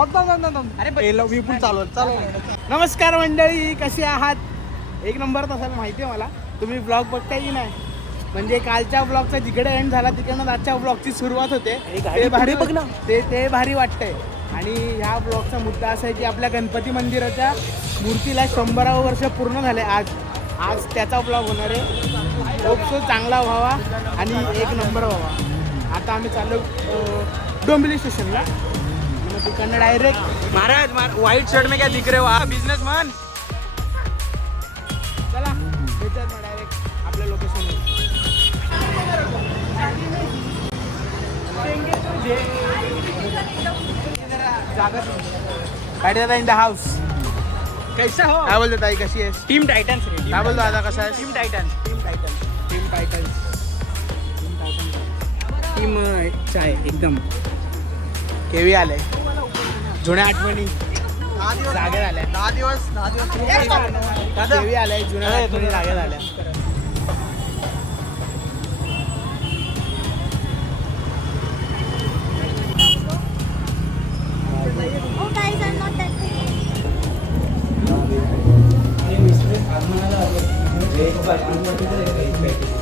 विपुल चालव चालव. नमस्कार मंडळी, कसे आहात? एक नंबर असाल माहिती आहे मला. तुम्ही ब्लॉग बघताय की नाही? म्हणजे कालच्या ब्लॉगचा जिकडे एंड झाला तिकडनं आजच्या ब्लॉगची सुरुवात होते. ते भारी बघ ना, ते भारी वाटतंय. आणि ह्या ब्लॉगचा मुद्दा असा आहे की आपल्या गणपती मंदिराच्या मूर्तीला 100 वर्ष पूर्ण झाले आज त्याचा ब्लॉग होणार आहे. खूप चांगला व्हावा आणि एक नंबर व्हावा. आता आम्ही चाललो डोंबिवली स्टेशनला. तिकडनं डायरेक्ट महाराज व्हाइट शर्ट में क्या दिख रहे हो आप? बिजनेसमैन. चला भेटत मग डायरेक्ट आपल्या लोकेशनवर. जागा इन द हाऊस. कैसा हो? काय बोलतो ताई, कशी आहे? Team titans. काय बोलतो आता, कसा आहे? Team titans. टीम चाय एकदम केवी आलंय. जुन्या आठवणी जागे झाल्या. 10 दिवस केवी आलंय, जुन्या आठवणी जागे झाल्या.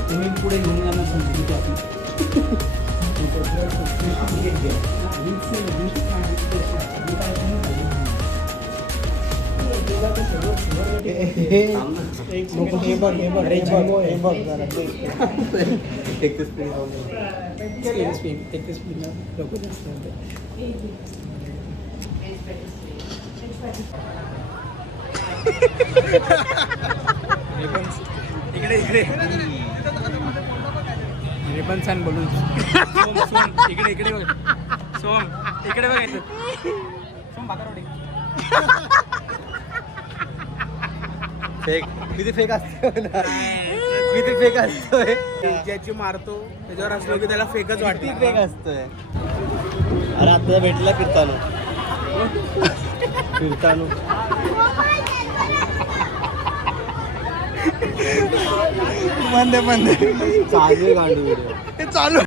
तुम्ही पुढे घेऊन जाणार समजून इकडे पण छान बोलून इकडे बघ. सोम इकडे बघायचं. सोम भाकरवडी. फेक किती फेक असतो ना, किती फेक असतोय. ज्याची मारतो त्याच्यावर असलो की त्याला फेकच वाटते. फेक असतोय. अरे आता भेटला फिरतानो मंद चालू गाडी ते चालू.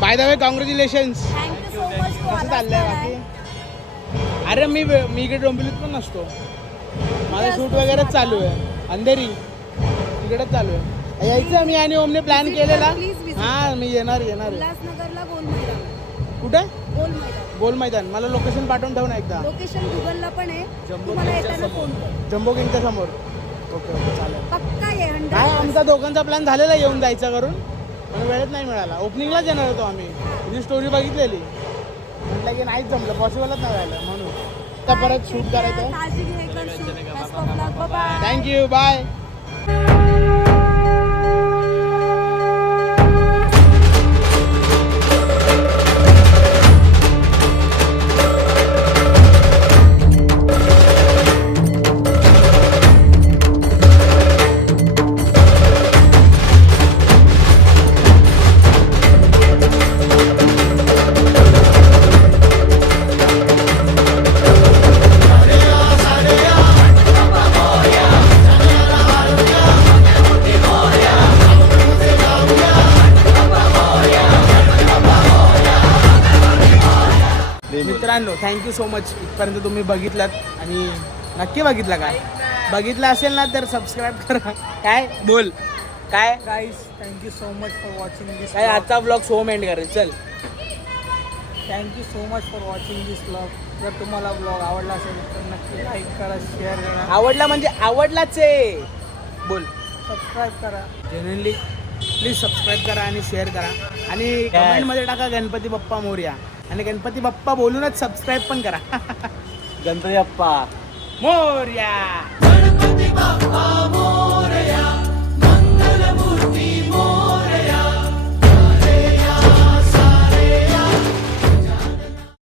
By the way congratulations. Thank you so much कसं चाललंय बाकी? अरे मी इकडे डोंबिवलीत पण नसतो. माझं शूट वगैरेच चालू आहे. अंधेरी तिकडेच चालू आहे. यायचं मी आणि ओमने प्लॅन केलेला. हा मी येणार आहे. उल्हासनगरला गोल मैदान. कुठे? गोल मैदान. गोल मैदान. मला लोकेशन पाठवून ठेव ना एकदा. लोकेशन गुगलला पण आहे. तुम्हाला येताना फोन कर. जम्बो किंगच्या समोर. ओके ओके चालेल. पक्का ये 100%. काय आमचा दोघांचा प्लॅन झालेला येऊन जायचा करून पण वेळच नाही मिळाला. ओपनिंगलाच येणार होतो आम्ही. तुझी स्टोरी बघितलेली म्हटलं की नाहीच जमलं. पॉसिबलच नाही व्हायला म्हणून आता परत शूट करायचं. काळजी घे. कर shoot. Best of luck. Bye-bye. Thank you bye. मित्रांनो थँक्यू सो मच. इथपर्यंत तुम्ही बघितलात आणि नक्की बघितला काय बघितलं असेल ना तर सबस्क्राईब करा. काय बोल काय guys thank you so much for watching this. काय आजचा ब्लॉग सोम एंड करेल. चल thank you so much for watching this blog. जर तुम्हाला ब्लॉग आवडला असेल तर नक्की लाईक करा, शेअर करा, आवडला म्हणजे आवडलाच आहे. बोल सबस्क्राईब करा. जेन्युइनली प्लीज सबस्क्राईब करा आणि शेअर करा आणि कमेंटमध्ये टाका गणपती बाप्पा मोरया आणि गणपती बाप्पा बोलूनच सबस्क्राईब पण करा. गणपती बाप्पा मोरया.